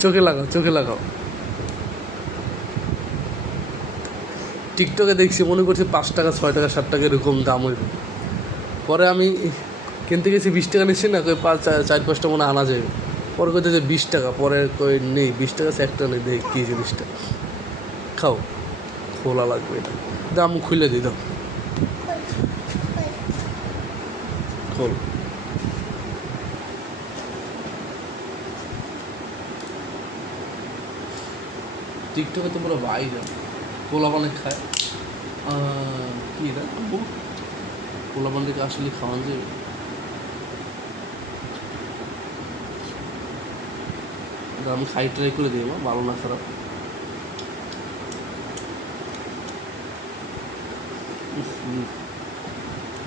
চোখে লাগাও চোখে লাগাও। টিকটকে দেখছি, মনে করছি পাঁচ টাকা, ছয় টাকা, সাত টাকা এরকম দাম হইব। পরে আমি কিনতে গেছি বিশ টাকা নিচ্ছি না, কই পাঁচ, চার পাঁচটা মনে আনা যাবে। পরে কইতে যে বিশ টাকা, পরে কই নেই, বিশ টাকা একটা নেই দেখ কী জিনিসটা খাও, খোলা লাগবে এটা। দাম খুলে দিই, দাও। খোল। টিকটকে তো পুরো পোলা পানি খায়। কি এটা? পোলা পানিকে আসলে খাওয়ান যাবে আমি খাই ট্রাই করে দিব ভালো না খারাপ।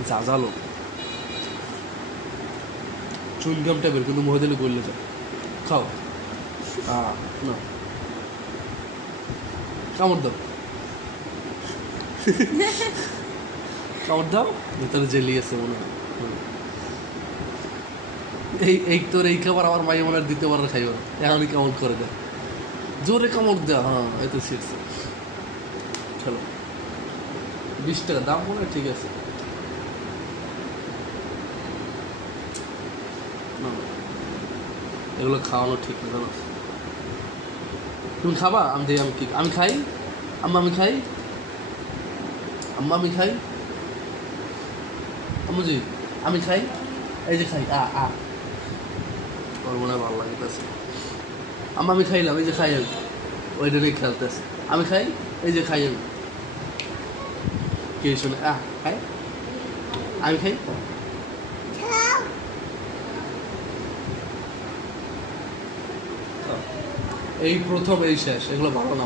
জাজালো চুইংগাম টাইপের কিন্তু মুখে দিলে গললে যায় খাও। না। কামড় দাও। কামড় দাও, ভিতরে জেলি আছে মনে হয়। এই এই তোর এই খাবার আমার মাই মনে হয় দিতে পারে খাইব এখনই কামড় করে দেয় জোরে কামড় দেয় হ্যাঁ এই তো শিখছে চলো। বিশ টাকা দাম মনে ঠিক আছে। এগুলো খাওয়ানো ঠিক না তুমি খাবা? আমি দিই আমি কি আমি খাই? আম্মা আমি খাই? আম্মা আমি খাই? আম্মুজি আমি খাই? এই যে খাই আ আ। ওর মনে হয় ভালো লাগতেছে। আম্মা আমি খাইলাম এই যে খাই আমি। ওইটা নিয়ে খেলতেছে। আমি খাই? এই যে খাই আমি। কে শুনে? আ খাই? আমি খাই? এই প্রথম এই শেষ এগুলো ভালো না